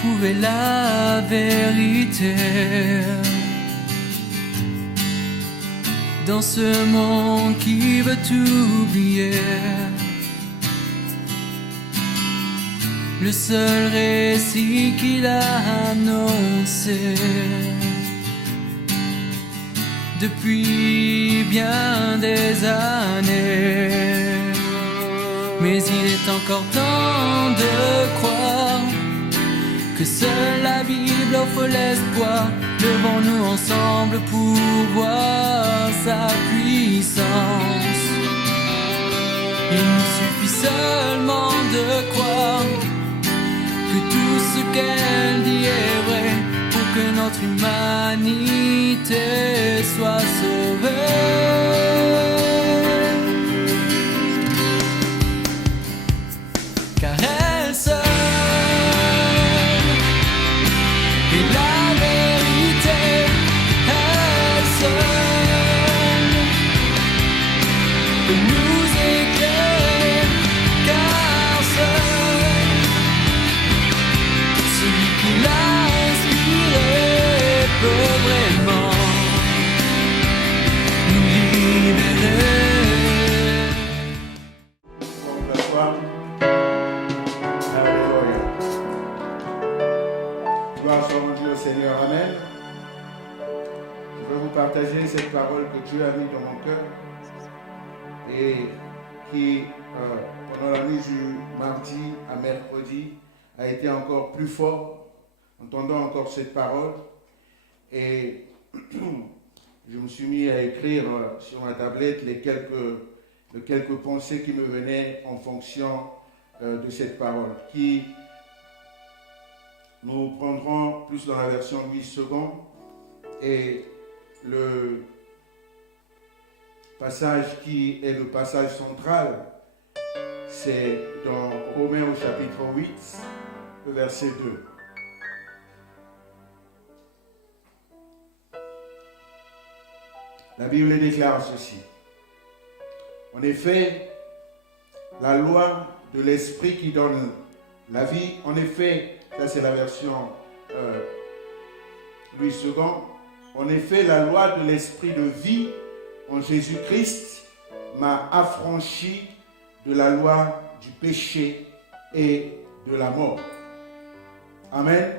trouver la vérité dans ce monde qui veut tout oublier. Le seul récit qu'il a annoncé depuis bien des années. Mais il est encore temps de croire que seule la Bible offre l'espoir. Levons-nous ensemble pour voir sa puissance. Il nous suffit seulement de croire que tout ce qu'elle dit est vrai pour que notre humanité soit sauvée. Car elle seule est la vérité, elle seule peut nous éclairer, car seul celui qui l'a inspiré peut vraiment nous libérer. Gloire soit rendue au Seigneur, Amen. Je veux vous partager cette parole que Dieu a mise dans mon cœur et qui, pendant la nuit du mardi à mercredi, a été encore plus fort, entendant encore cette parole. Et je me suis mis à écrire sur ma tablette les quelques pensées qui me venaient en fonction de cette parole, qui nous prendrons plus dans la version Louis II. Et le passage qui est le passage central, c'est dans Romains au chapitre 8, le verset 2. La Bible déclare ceci. En effet, la loi de l'Esprit qui donne la vie, en effet, ça c'est la version Louis II, en effet, la loi de l'Esprit de vie en Jésus-Christ m'a affranchi de la loi du péché et de la mort. Amen.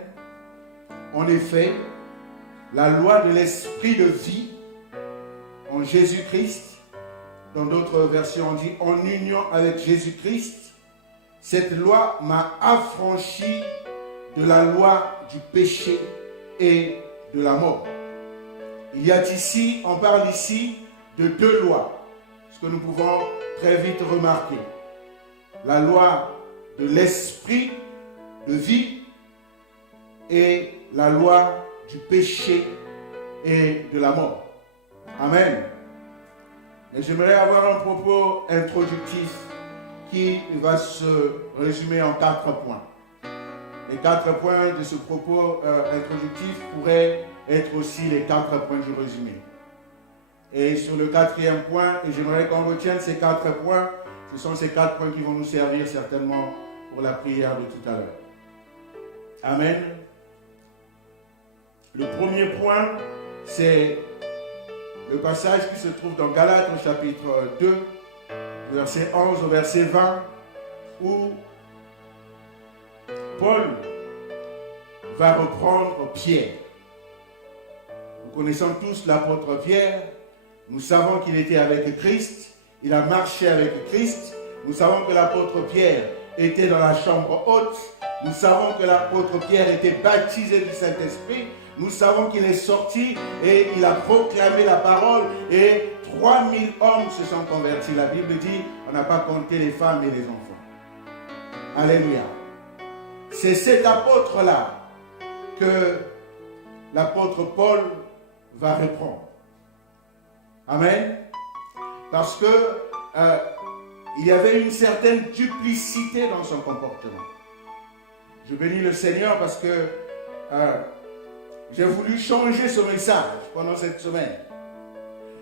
En effet, la loi de l'Esprit de vie en Jésus-Christ, dans d'autres versions on dit en union avec Jésus-Christ, cette loi m'a affranchi de la loi du péché et de la mort. Il y a ici, on parle ici de deux lois, ce que nous pouvons très vite remarquer. La loi de l'esprit de vie et la loi du péché et de la mort. Amen. Mais j'aimerais avoir un propos introductif qui va se résumer en 4 points. Les 4 points de ce propos introductif pourraient être aussi les 4 points du résumé. Et sur le 4e point, et j'aimerais qu'on retienne ces 4 points, ce sont ces 4 points qui vont nous servir certainement pour la prière de tout à l'heure. Amen. Le premier point, c'est le passage qui se trouve dans Galates au chapitre 2, verset 11 au verset 20, où Paul va reprendre Pierre. Nous connaissons tous l'apôtre Pierre. Nous savons qu'il était avec Christ. Il a marché avec Christ. Nous savons que l'apôtre Pierre était dans la chambre haute. Nous savons que l'apôtre Pierre était baptisé du Saint-Esprit. Nous savons qu'il est sorti et il a proclamé la parole et 3000 hommes se sont convertis. La Bible dit, on n'a pas compté les femmes et les enfants. Alléluia. C'est cet apôtre-là que l'apôtre Paul va reprendre. Amen. Parce que il y avait une certaine duplicité dans son comportement. Je bénis le Seigneur parce que j'ai voulu changer ce message pendant cette semaine.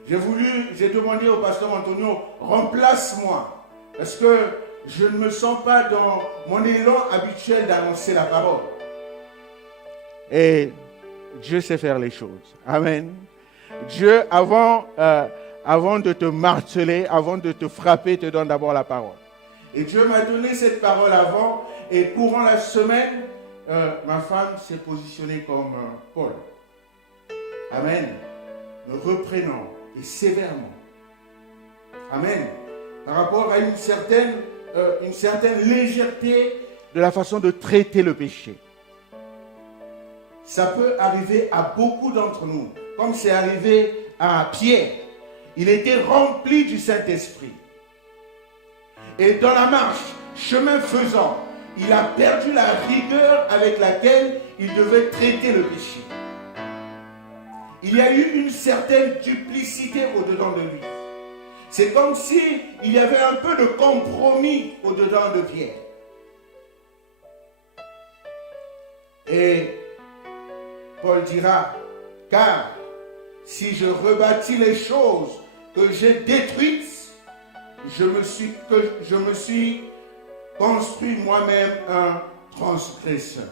J'ai demandé au pasteur Antonio, remplace-moi. Parce que je ne me sens pas dans mon élan habituel d'annoncer la parole. Et Dieu sait faire les choses. Amen. Dieu, avant de te marteler, avant de te frapper, te donne d'abord la parole. Et Dieu m'a donné cette parole avant, et courant la semaine, ma femme s'est positionnée comme Paul. Amen. Me reprenant et sévèrement. Amen. Par rapport à une certaine légèreté de la façon de traiter le péché. Ça peut arriver à beaucoup d'entre nous, comme c'est arrivé à Pierre. Il était rempli du Saint-Esprit. Et dans la marche, chemin faisant, il a perdu la rigueur avec laquelle il devait traiter le péché. Il y a eu une certaine duplicité au-dedans de lui. C'est comme si il y avait un peu de compromis au-dedans de Pierre. Et Paul dira, car si je rebâtis les choses que j'ai détruites, je me suis construit moi-même un transgresseur.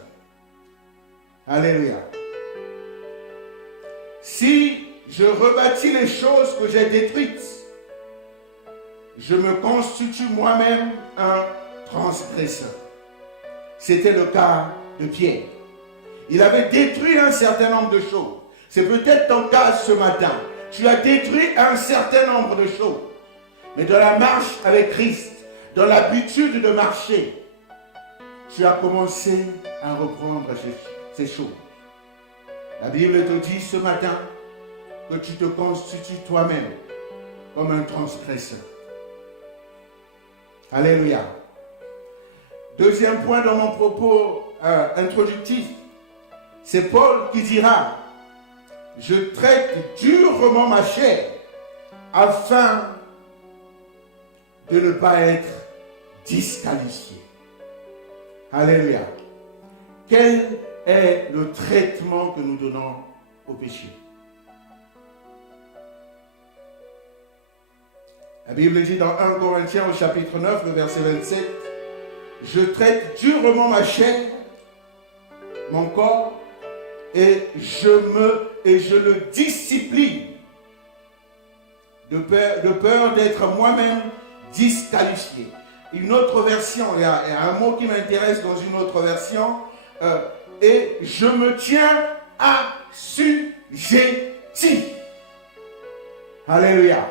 Alléluia. Si je rebâtis les choses que j'ai détruites, je me constitue moi-même un transgresseur. C'était le cas de Pierre. Il avait détruit un certain nombre de choses. C'est peut-être ton cas ce matin. Tu as détruit un certain nombre de choses. Mais dans la marche avec Christ, dans l'habitude de marcher, tu as commencé à reprendre ces choses. La Bible te dit ce matin que tu te constitues toi-même comme un transgresseur. Alléluia. Deuxième point dans mon propos introductif, c'est Paul qui dira, je traite durement ma chair afin de ne pas être disqualifié. Alléluia. Quel est le traitement que nous donnons au péché? La Bible dit dans 1 Corinthiens au chapitre 9, le verset 27, je traite durement ma chair, mon corps, et je le discipline de peur d'être moi-même disqualifié. Une autre version, il y a un mot qui m'intéresse dans une autre version, et je me tiens assujetti. Alléluia.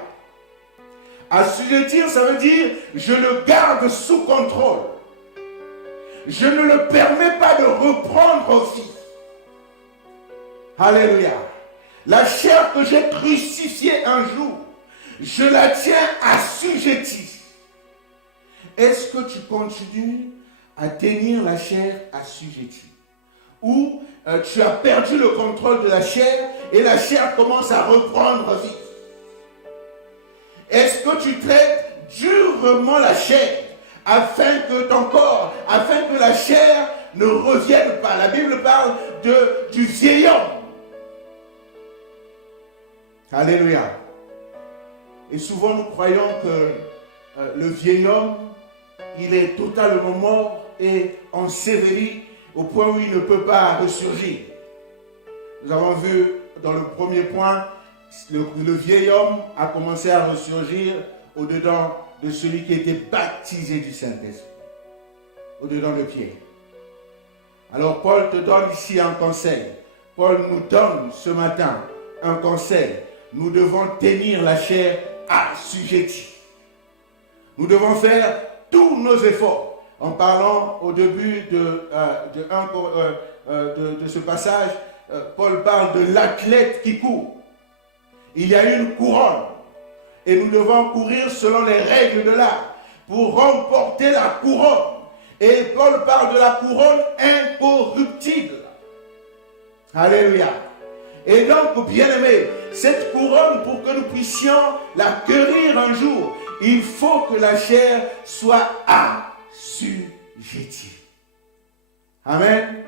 Assujettir, ça veut dire je le garde sous contrôle. Je ne le permets pas de reprendre vie. Alléluia. La chair que j'ai crucifiée un jour, je la tiens assujettie. Est-ce que tu continues à tenir la chair assujettie? Ou tu as perdu le contrôle de la chair et la chair commence à reprendre vie? Est-ce que tu traites durement la chair afin que ton corps, afin que la chair ne revienne pas? La Bible parle du vieil homme. Alléluia. Et souvent nous croyons que le vieil homme, il est totalement mort et enseveli au point où il ne peut pas ressurgir. Nous avons vu dans le premier point, le vieil homme a commencé à ressurgir au-dedans de celui qui était baptisé du Saint-Esprit, au-dedans de Pierre. Alors Paul te donne ici un conseil. Paul nous donne ce matin un conseil. Nous devons tenir la chair assujettie. Nous devons faire tous nos efforts. En parlant au début de ce passage, Paul parle de l'athlète qui court. Il y a une couronne et nous devons courir selon les règles de l'art pour remporter la couronne. Et Paul parle de la couronne incorruptible. Alléluia. Et donc, bien-aimés, cette couronne, pour que nous puissions la cueillir un jour, il faut que la chair soit assujettie. Amen.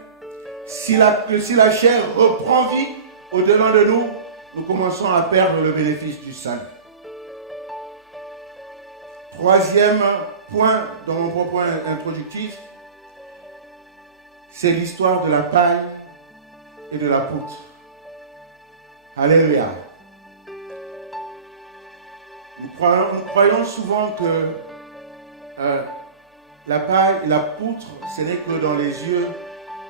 Si la chair reprend vie au-dedans de nous, nous commençons à perdre le bénéfice du salut. Troisième point dans mon propos introductif, c'est l'histoire de la paille et de la poutre. Alléluia. Nous croyons souvent que la paille et la poutre, ce n'est que dans les yeux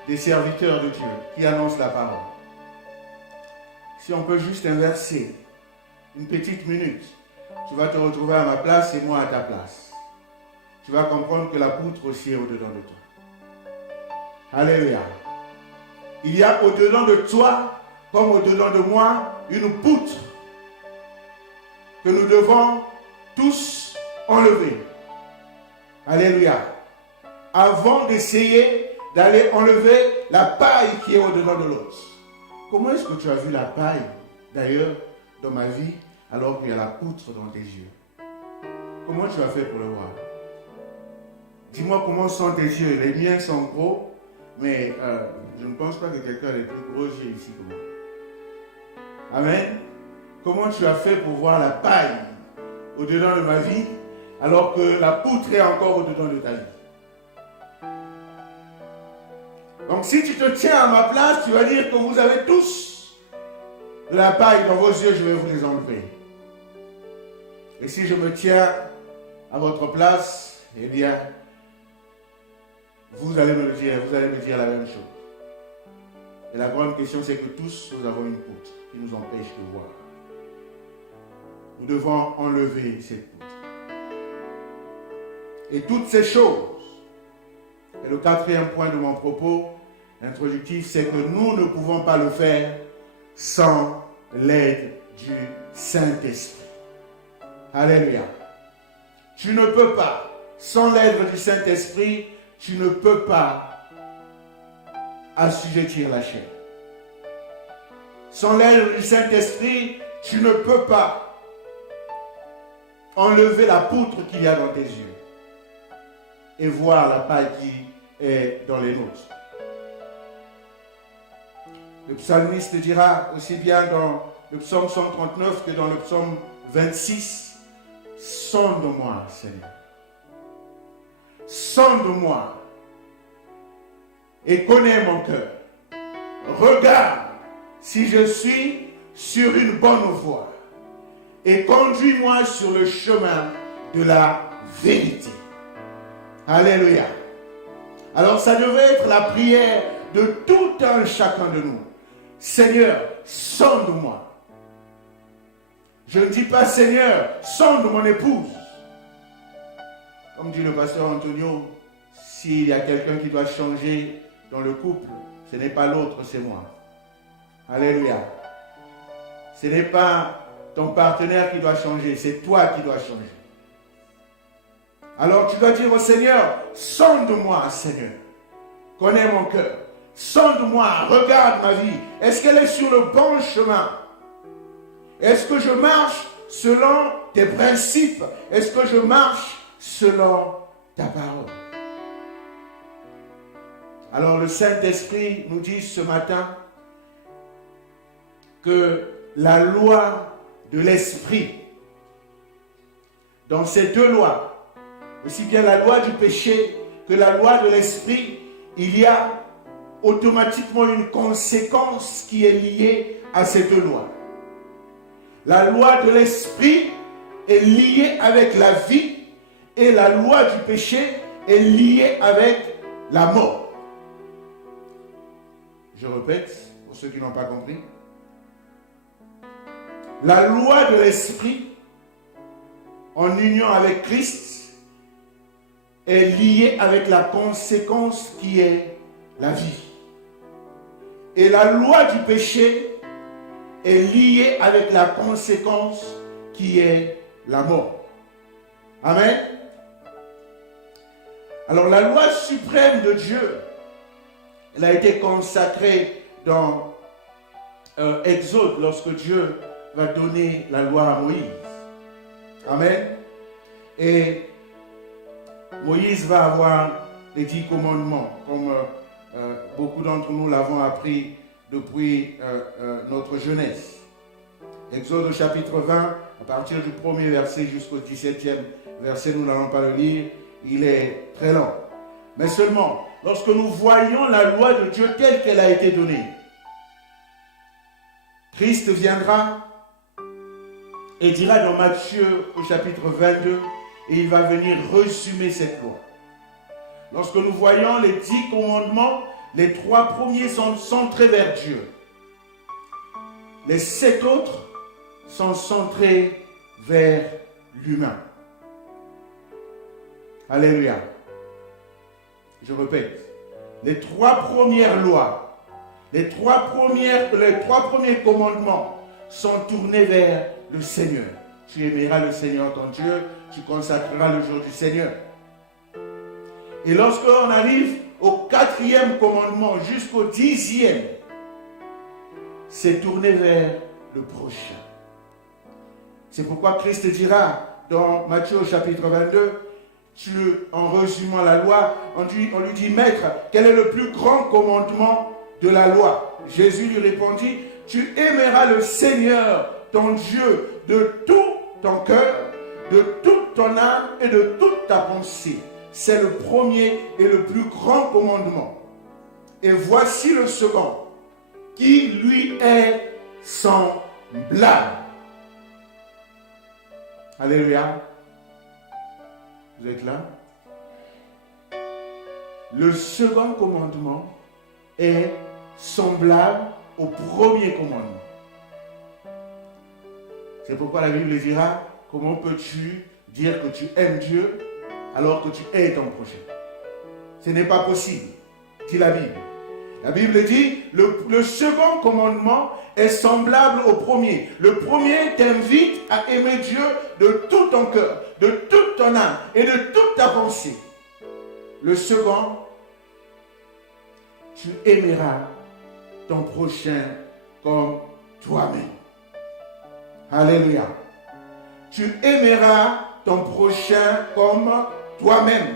des serviteurs de Dieu qui annoncent la parole. Si on peut juste inverser une petite minute, tu vas te retrouver à ma place et moi à ta place. Tu vas comprendre que la poutre aussi est au-dedans de toi. Alléluia. Il y a au-dedans de toi, comme au-dedans de moi, une poutre que nous devons tous enlever. Alléluia. Avant d'essayer d'aller enlever la paille qui est au-dedans de l'autre. Comment est-ce que tu as vu la paille, d'ailleurs, dans ma vie, alors qu'il y a la poutre dans tes yeux? Comment tu as fait pour le voir? Dis-moi comment sont tes yeux. Les miens sont gros, mais je ne pense pas que quelqu'un ait les plus gros yeux ici que moi. Amen. Comment tu as fait pour voir la paille au-dedans de ma vie, alors que la poutre est encore au-dedans de ta vie? Donc si tu te tiens à ma place, tu vas dire que vous avez tous de la paille dans vos yeux, je vais vous les enlever. Et si je me tiens à votre place, eh bien, vous allez me dire la même chose. Et la grande question, c'est que tous, nous avons une poutre qui nous empêche de voir. Nous devons enlever cette poutre. Et toutes ces choses, et le quatrième point de mon propos introductif, c'est que nous ne pouvons pas le faire sans l'aide du Saint-Esprit. Alléluia. Tu ne peux pas, sans l'aide du Saint-Esprit, tu ne peux pas assujettir la chair. Sans l'aide du Saint-Esprit, tu ne peux pas enlever la poutre qu'il y a dans tes yeux et voir la paille qui est dans les nôtres. Le psalmiste dira aussi bien dans le psaume 139 que dans le psaume 26, « Sonde-moi, Seigneur. Sonde-moi et connais mon cœur. Regarde si je suis sur une bonne voie et conduis-moi sur le chemin de la vérité. » Alléluia. Alors ça devait être la prière de tout un chacun de nous. Seigneur, sonde-moi. Je ne dis pas Seigneur, sonde mon épouse. Comme dit le pasteur Antonio, s'il y a quelqu'un qui doit changer dans le couple, ce n'est pas l'autre, c'est moi. Alléluia. Ce n'est pas ton partenaire qui doit changer, c'est toi qui dois changer. Alors tu dois dire au Seigneur, sonde-moi, Seigneur. Connais mon cœur. Sonde-moi, regarde ma vie. Est-ce qu'elle est sur le bon chemin? Est-ce que je marche selon tes principes? Est-ce que je marche selon ta parole? Alors le Saint-Esprit nous dit ce matin que la loi de l'Esprit, dans ces deux lois, aussi bien la loi du péché que la loi de l'Esprit, il y a automatiquement une conséquence qui est liée à ces deux lois. La loi de l'Esprit est liée avec la vie et la loi du péché est liée avec la mort. Je répète, pour ceux qui n'ont pas compris. La loi de l'Esprit, en union avec Christ, est liée avec la conséquence qui est la vie. Et la loi du péché est liée avec la conséquence qui est la mort. Amen. Alors la loi suprême de Dieu, elle a été consacrée dans Exode, lorsque Dieu va donner la loi à Moïse. Amen. Et Moïse va avoir les 10 commandements, comme beaucoup d'entre nous l'avons appris depuis notre jeunesse. Exode chapitre 20, à partir du 1er verset jusqu'au 17e verset, nous n'allons pas le lire, il est très long. Mais seulement, lorsque nous voyons la loi de Dieu telle qu'elle a été donnée, Christ viendra et dira dans Matthieu au chapitre 22, et il va venir résumer cette loi. Lorsque nous voyons les 10 commandements, les 3 premiers sont centrés vers Dieu. Les 7 autres sont centrés vers l'humain. Alléluia. Je répète, les 3 premières lois, les trois premiers commandements sont tournés vers le Seigneur. Tu aimeras le Seigneur ton Dieu, tu consacreras le jour du Seigneur. Et lorsqu'on arrive au 4e commandement jusqu'au 10e, c'est tourné vers le prochain. C'est pourquoi Christ dira dans Matthieu chapitre 22, en résumant la loi, on lui dit, Maître, quel est le plus grand commandement de la loi? Jésus lui répondit, tu aimeras le Seigneur, ton Dieu, de tout ton cœur, de toute ton âme et de toute ta pensée. C'est le premier et le plus grand commandement. Et voici le second, qui lui est semblable. Alléluia. Vous êtes là? Le second commandement est semblable au premier commandement. C'est pourquoi la Bible dira, comment peux-tu dire que tu aimes Dieu alors que tu hais ton prochain? Ce n'est pas possible, dit la Bible. La Bible dit, le second commandement est semblable au premier. Le premier t'invite à aimer Dieu de tout ton cœur, de toute ton âme et de toute ta pensée. Le second, tu aimeras ton prochain comme toi-même. Alléluia. Tu aimeras ton prochain comme toi-même.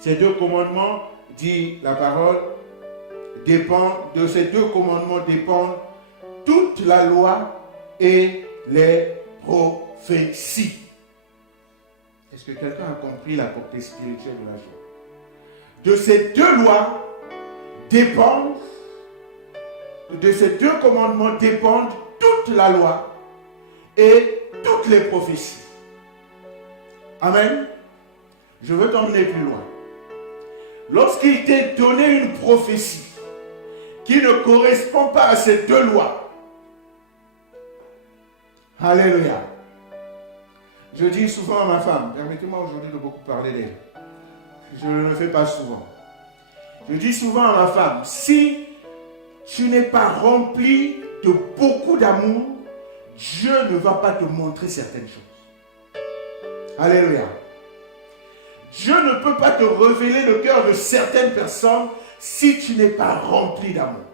Ces 2 commandements, dit la parole, de ces 2 commandements dépendent toute la loi et les prophéties. Est-ce que quelqu'un a compris la portée spirituelle de la chose? De ces 2 lois dépendent, de ces 2 commandements dépendent toute la loi et toutes les prophéties. Amen. Je veux t'emmener plus loin. Lorsqu'il t'est donné une prophétie qui ne correspond pas à ces 2 lois, alléluia. Je dis souvent à ma femme, permettez-moi aujourd'hui de beaucoup parler d'elle. Je ne le fais pas souvent. Je dis souvent à ma femme, si tu n'es pas rempli de beaucoup d'amour, Dieu ne va pas te montrer certaines choses. Alléluia. Dieu ne peut pas te révéler le cœur de certaines personnes si tu n'es pas rempli d'amour.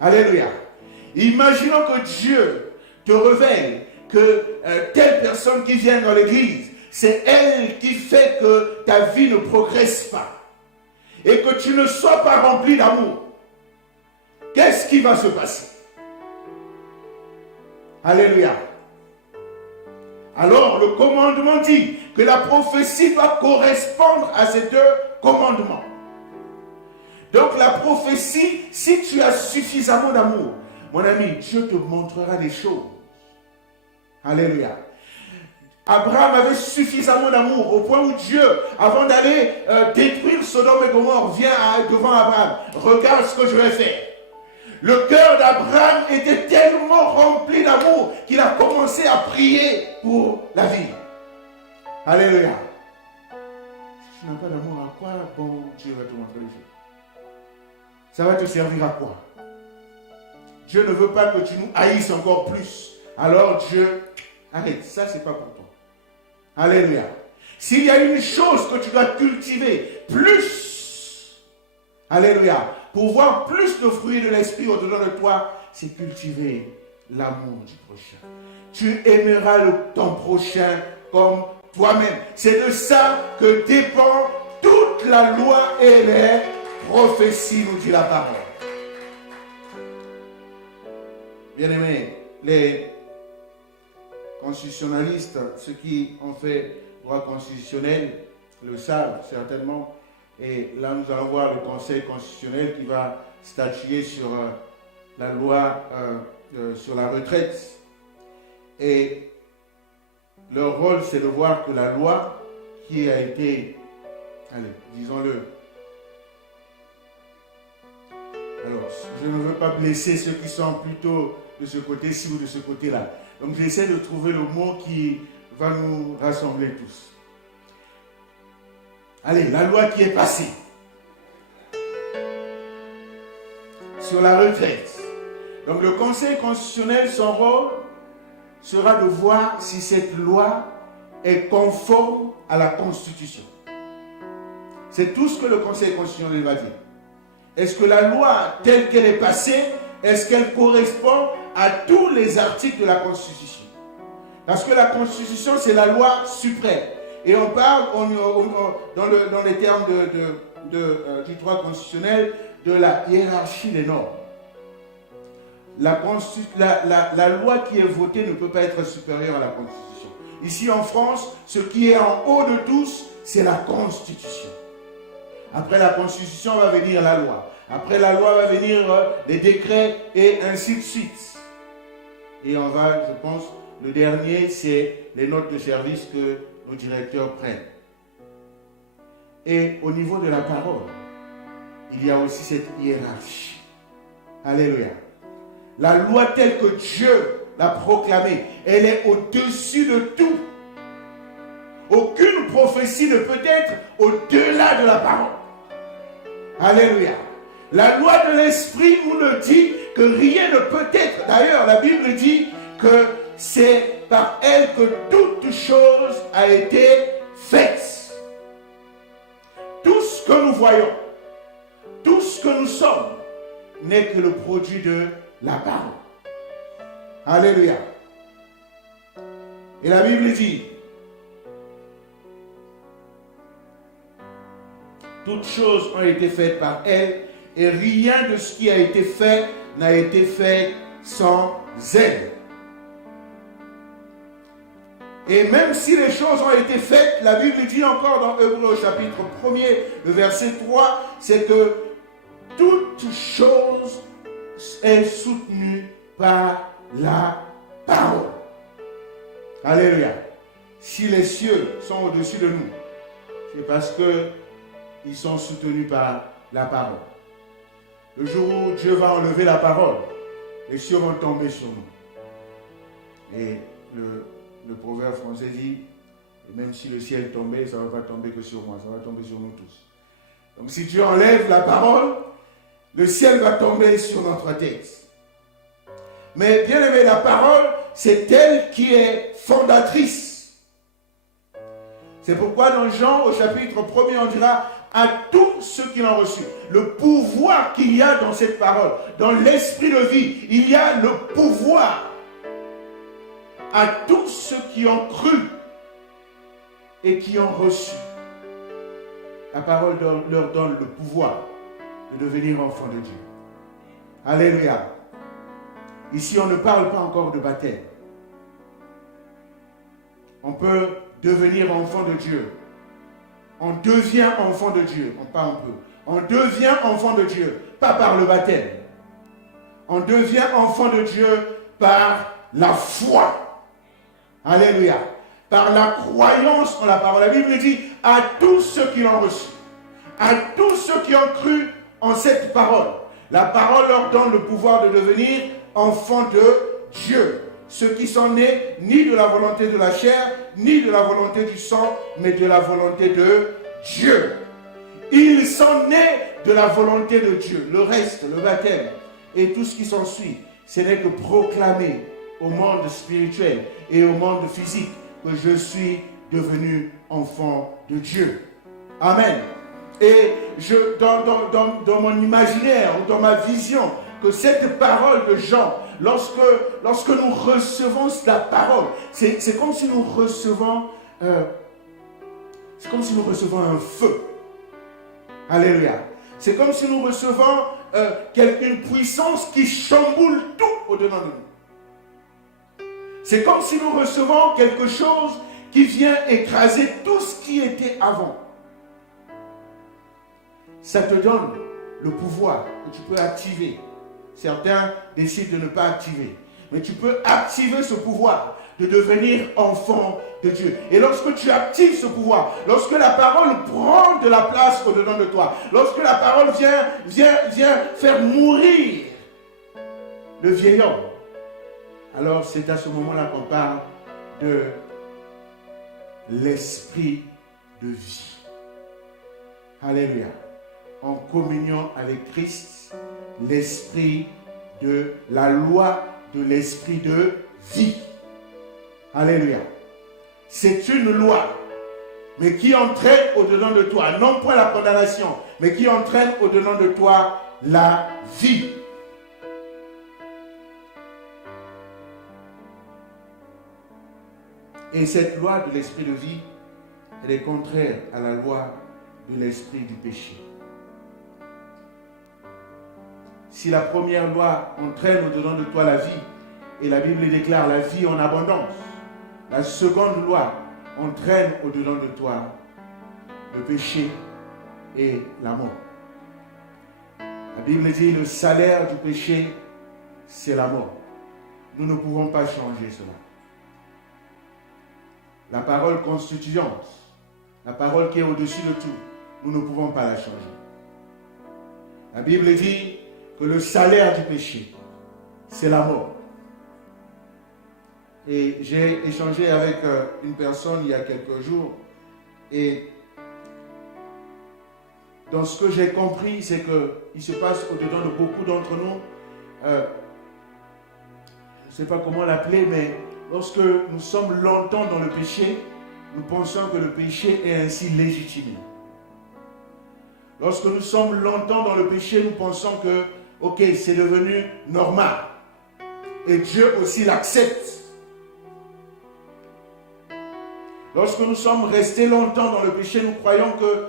Alléluia. Imaginons que Dieu te révèle que telle personne qui vient dans l'église, c'est elle qui fait que ta vie ne progresse pas. Et que tu ne sois pas rempli d'amour. Qu'est-ce qui va se passer? Alléluia. Alors le commandement dit que la prophétie doit correspondre à ces 2 commandements. Donc la prophétie, si tu as suffisamment d'amour, mon ami, Dieu te montrera des choses. Alléluia. Abraham avait suffisamment d'amour au point où Dieu, avant d'aller détruire Sodome et Gomorrhe, vient devant Abraham. Regarde ce que je vais faire. Le cœur d'Abraham était tellement rempli d'amour qu'il a commencé à prier pour la vie. Alléluia. Si tu n'as pas d'amour, à quoi bon Dieu va te montrer les choses? Ça va te servir à quoi? Dieu ne veut pas que tu nous haïsses encore plus. Alors Dieu, arrête, ça c'est pas pour toi. Alléluia. S'il y a une chose que tu dois cultiver plus, alléluia, pour voir plus de fruits de l'esprit au-dedans de toi, c'est cultiver l'amour du prochain. Tu aimeras ton prochain comme toi-même. C'est de ça que dépend toute la loi et les prophéties, nous dit la parole. Bien-aimés, les constitutionnalistes, ceux qui ont fait droit constitutionnel, le savent certainement. Et là, nous allons voir le Conseil constitutionnel qui va statuer sur la loi sur la retraite. Et leur rôle, c'est de voir que la loi qui a été, allez, disons-le, alors, je ne veux pas blesser ceux qui sont plutôt de ce côté-ci ou de ce côté-là. Donc, j'essaie de trouver le mot qui va nous rassembler tous. Allez, la loi qui est passée sur la retraite. Donc, le Conseil constitutionnel, son rôle sera de voir si cette loi est conforme à la Constitution. C'est tout ce que le Conseil constitutionnel va dire. Est-ce que la loi telle qu'elle est passée, est-ce qu'elle correspond à tous les articles de la Constitution? Parce que la Constitution, c'est la loi suprême. Et on parle, dans les termes du droit constitutionnel, de la hiérarchie des normes. La loi qui est votée ne peut pas être supérieure à la Constitution. Ici en France, ce qui est en haut de tous, c'est la Constitution. Après la Constitution va venir la loi. Après la loi va venir les décrets et ainsi de suite. Et on va, je pense, le dernier, c'est les notes de service que nos directeurs prennent. Et au niveau de la parole, il y a aussi cette hiérarchie. Alléluia. La loi telle que Dieu l'a proclamée, elle est au-dessus de tout. Aucune prophétie ne peut être au-delà de la parole. Alléluia. La loi de l'Esprit nous le dit que rien ne peut être. D'ailleurs, la Bible dit que c'est par elle que toute chose a été faite. Tout ce que nous voyons, tout ce que nous sommes, n'est que le produit de la parole. Alléluia. Et la Bible dit, toutes choses ont été faites par elle, et rien de ce qui a été fait n'a été fait sans elle. Et même si les choses ont été faites, la Bible dit encore dans Hébreux chapitre 1er, le verset 3, c'est que toute chose est soutenue par la parole. Alléluia. Si les cieux sont au-dessus de nous, c'est parce qu'ils sont soutenus par la parole. Le jour où Dieu va enlever la parole, les cieux vont tomber sur nous. Et le proverbe français dit, même si le ciel tombait, ça ne va pas tomber que sur moi, ça va tomber sur nous tous. Donc si Dieu enlève la parole, le ciel va tomber sur notre tête. Mais bien aimé, la parole, c'est elle qui est fondatrice. C'est pourquoi dans Jean, au chapitre 1er, on dira à tous ceux qui l'ont reçu, le pouvoir qu'il y a dans cette parole, dans l'esprit de vie, il y a le pouvoir à tous ceux qui ont cru et qui ont reçu. La parole leur donne le pouvoir de devenir enfants de Dieu. Alléluia. Ici, on ne parle pas encore de baptême. On peut devenir enfant de Dieu. On devient enfant de Dieu. On devient enfant de Dieu, pas par le baptême. On devient enfant de Dieu par la foi. Alléluia. Par la croyance en la parole. La Bible dit à tous ceux qui l'ont reçu, à tous ceux qui ont cru en cette parole. La parole leur donne le pouvoir de devenir enfants de Dieu. Ceux qui sont nés ni de la volonté de la chair, ni de la volonté du sang, mais de la volonté de Dieu. Ils sont nés de la volonté de Dieu. Le reste, le baptême et tout ce qui s'ensuit, ce n'est que proclamer au monde spirituel et au monde physique que je suis devenu enfant de Dieu. Amen. Et dans mon imaginaire ou dans ma vision, que cette parole de Jean, lorsque nous recevons la parole, c'est comme si nous recevons un feu. Alléluia. C'est comme si nous recevons une puissance qui chamboule tout au-dedans de nous. C'est comme si nous recevons quelque chose qui vient écraser tout ce qui était avant. Ça te donne le pouvoir que tu peux activer Certains décident de ne pas activer. Mais tu peux activer ce pouvoir de devenir enfant de Dieu. Et lorsque tu actives ce pouvoir, lorsque la parole prend de la place au-dedans de toi, lorsque la parole vient faire mourir le vieil homme, alors c'est à ce moment-là qu'on parle de l'esprit de vie. Alléluia. En communion avec Christ, l'esprit de la loi de l'esprit de vie. Alléluia. C'est une loi, mais qui entraîne au-dedans de toi, non point la condamnation, mais qui entraîne au-dedans de toi la vie. Et cette loi de l'esprit de vie, elle est contraire à la loi de l'esprit du péché. Si la première loi entraîne au-dedans de toi la vie, et la Bible déclare la vie en abondance, la seconde loi entraîne au-dedans de toi le péché et la mort. La Bible dit le salaire du péché, c'est la mort. Nous ne pouvons pas changer cela. La parole constituante, la parole qui est au-dessus de tout, nous ne pouvons pas la changer. La Bible dit que le salaire du péché, c'est la mort. Et j'ai échangé avec une personne il y a quelques jours, et dans ce que j'ai compris, c'est qu'il se passe au-dedans de beaucoup d'entre nous, je ne sais pas comment l'appeler, mais lorsque nous sommes longtemps dans le péché, nous pensons que le péché est ainsi légitimé. Lorsque nous sommes longtemps dans le péché, nous pensons que, ok, c'est devenu normal. Et Dieu aussi l'accepte. Lorsque nous sommes restés longtemps dans le péché, nous croyons que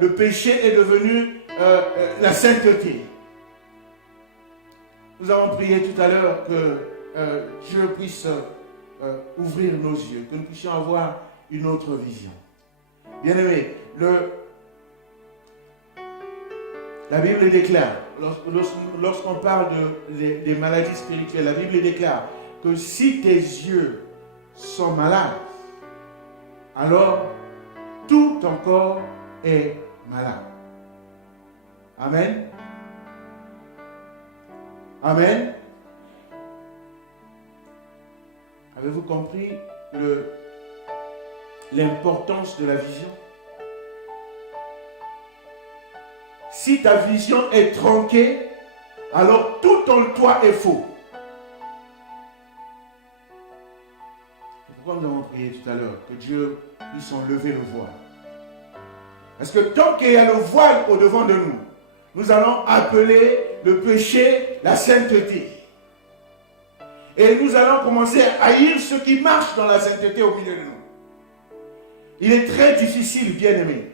le péché est devenu la sainteté. Nous avons prié tout à l'heure que Dieu puisse ouvrir nos yeux, que nous puissions avoir une autre vision. Bien-aimés, la Bible déclare, lorsqu'on parle des maladies spirituelles, la Bible déclare que si tes yeux sont malades, alors tout ton corps est malade. Amen. Amen. Avez-vous compris l'importance de la vision? Si ta vision est tronquée, alors tout en toi est faux. C'est pourquoi nous avons prié tout à l'heure que Dieu puisse enlever le voile. Parce que tant qu'il y a le voile au-devant de nous, nous allons appeler le péché la sainteté. Et nous allons commencer à haïr ceux qui marchent dans la sainteté au milieu de nous. Il est très difficile, bien-aimé,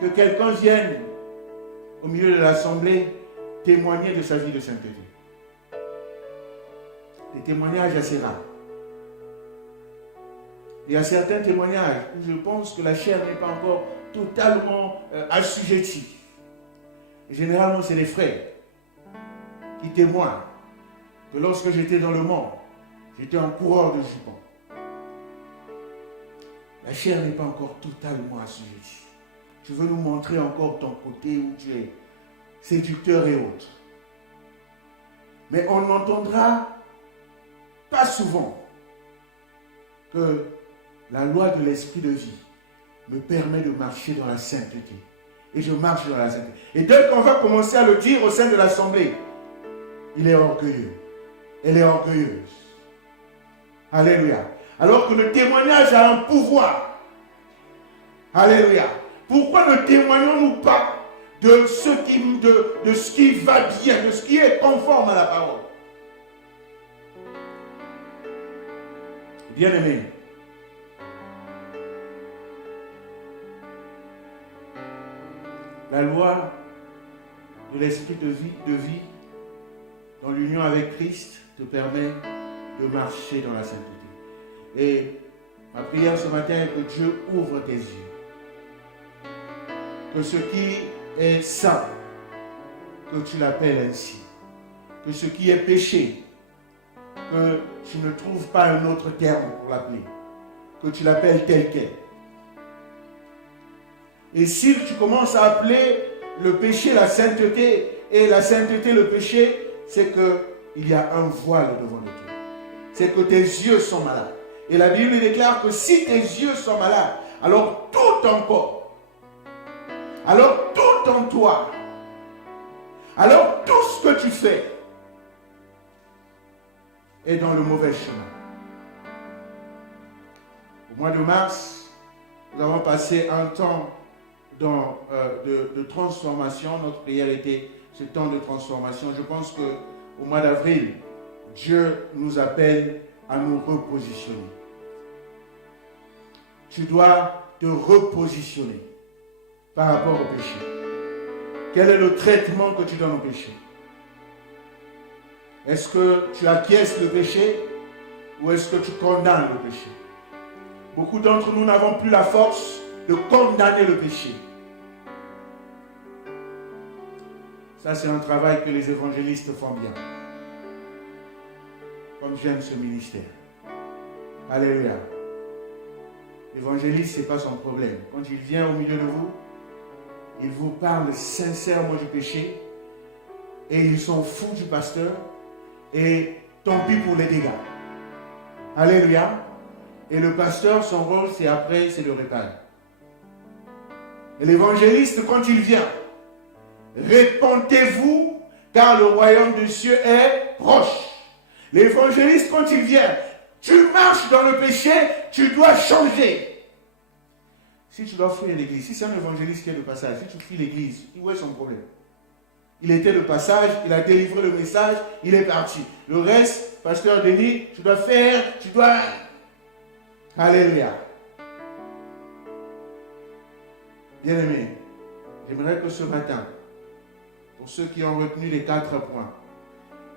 que quelqu'un vienne au milieu de l'assemblée témoigner de sa vie de sainteté. Des témoignages assez rares. Il y a certains témoignages où je pense que la chair n'est pas encore totalement assujettie. Et généralement, c'est les frères qui témoignent que lorsque j'étais dans le monde, j'étais un coureur de jupons. La chair n'est pas encore totalement assujettie. Je veux nous montrer encore ton côté où tu es séducteur et autres. Mais on n'entendra pas souvent que la loi de l'esprit de vie me permet de marcher dans la sainteté. Et je marche dans la sainteté. Et dès qu'on va commencer à le dire au sein de l'assemblée, il est orgueilleux. Elle est orgueilleuse. Alléluia. Alors que le témoignage a un pouvoir. Alléluia. Pourquoi ne témoignons-nous pas de ce qui va bien, de ce qui est conforme à la parole? Bien-aimés, la loi de l'esprit de vie dans l'union avec Christ te permet de marcher dans la sainteté. Et ma prière ce matin est que Dieu ouvre tes yeux. Que ce qui est saint, que tu l'appelles ainsi. que ce qui est péché, que tu ne trouves pas un autre terme pour l'appeler, que tu l'appelles tel quel. Et si tu commences à appeler le péché la sainteté et la sainteté le péché, c'est qu'il y a un voile devant le Dieu. C'est que tes yeux sont malades. Et la Bible déclare que si tes yeux sont malades, alors tout ton corps, alors tout en toi, alors tout ce que tu fais est dans le mauvais chemin. Au mois de mars, nous avons passé un temps de transformation. Notre prière était ce temps de transformation. Je pense qu'au mois d'avril, Dieu nous appelle à nous repositionner. Tu dois te repositionner par rapport au péché. Quel est le traitement que tu donnes au péché? Est-ce que tu acquiesces le péché ou est-ce que tu condamnes le péché? Beaucoup d'entre nous n'avons plus la force de condamner le péché. Ça, c'est un travail que les évangélistes font bien. Comme j'aime ce ministère. Alléluia. L'évangéliste, ce n'est pas son problème. Quand il vient au milieu de vous, il vous parle sincèrement du péché et ils sont fous du pasteur et tant pis pour les dégâts. Alléluia. Et le pasteur, son rôle, c'est de répandre. Et l'évangéliste, quand il vient, répentez-vous, car le royaume des cieux est proche. L'évangéliste, quand il vient, tu marches dans le péché, tu dois changer. Si tu dois fuir l'église, si c'est un évangéliste qui est de passage, si tu fuis l'église, où est son problème? Il était de passage, il a délivré le message, il est parti. Le reste, pasteur Denis, tu dois faire, tu dois... Alléluia. Bien-aimés, j'aimerais que ce matin, pour ceux qui ont retenu les 4 points,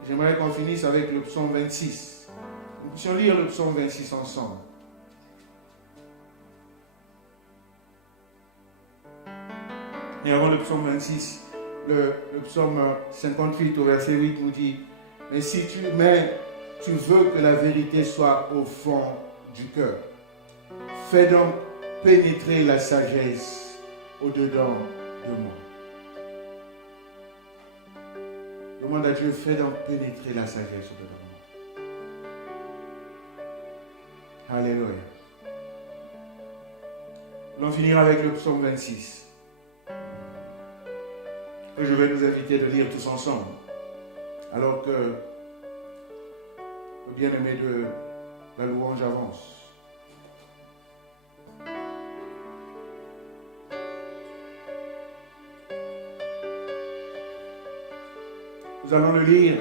j'aimerais qu'on finisse avec le psaume 26. Nous puissions lire le psaume 26 ensemble. Et avant le psaume 26, le psaume 58 au verset 8 nous dit: mais si tu veux que la vérité soit au fond du cœur, fais donc pénétrer la sagesse au-dedans de moi. Demande à Dieu, fais donc pénétrer la sagesse au-dedans de moi. Alléluia. Nous allons finir avec le psaume 26. Et je vais nous inviter de lire tous ensemble. Alors que le bien-aimé de la louange avance. Nous allons le lire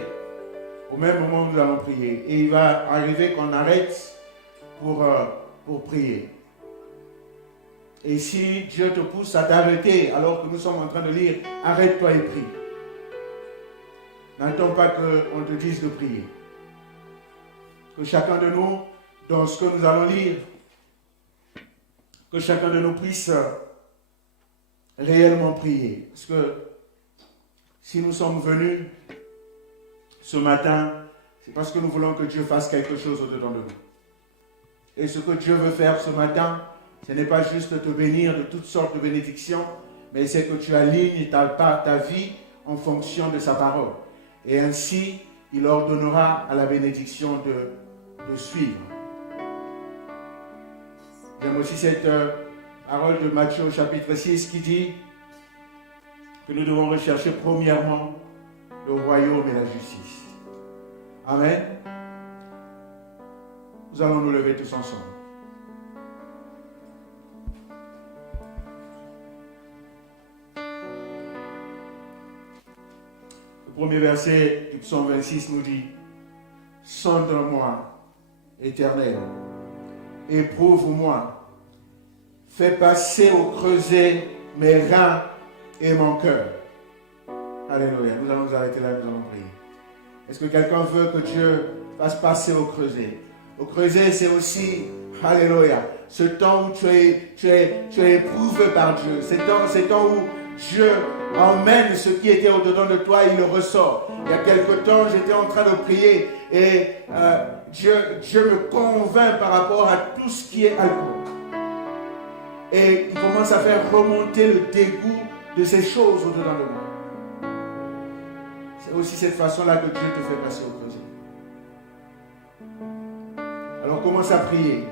au même moment où nous allons prier. Et il va arriver qu'on arrête pour prier. Et si Dieu te pousse à t'arrêter alors que nous sommes en train de lire, arrête-toi et prie. N'attends pas qu'on te dise de prier. Que chacun de nous, dans ce que nous allons lire, que chacun de nous puisse réellement prier. Parce que si nous sommes venus ce matin, c'est parce que nous voulons que Dieu fasse quelque chose au-dedans de nous. Et ce que Dieu veut faire ce matin, ce n'est pas juste te bénir de toutes sortes de bénédictions, mais c'est que tu alignes ta vie en fonction de sa parole. Et ainsi, il ordonnera à la bénédiction de suivre. J'aime aussi cette parole de Matthieu au chapitre 6 qui dit que nous devons rechercher premièrement le royaume et la justice. Amen. Nous allons nous lever tous ensemble. Le premier verset du psaume 26 nous dit: sonde-moi, Éternel, éprouve-moi, fais passer au creuset mes reins et mon cœur. Alléluia. Nous allons nous arrêter là, nous allons prier. Est-ce que quelqu'un veut que Dieu fasse passer au creuset? Au creuset, c'est aussi, alléluia, ce temps où tu es éprouvé par Dieu. C'est temps où Dieu emmène ce qui était au-dedans de toi, il le ressort. Il y a quelque temps, j'étais en train de prier et Dieu me convainc par rapport à tout ce qui est alcool. Et il commence à faire remonter le dégoût de ces choses au-dedans de moi. C'est aussi cette façon-là que Dieu te fait passer au projet. Alors commence à prier.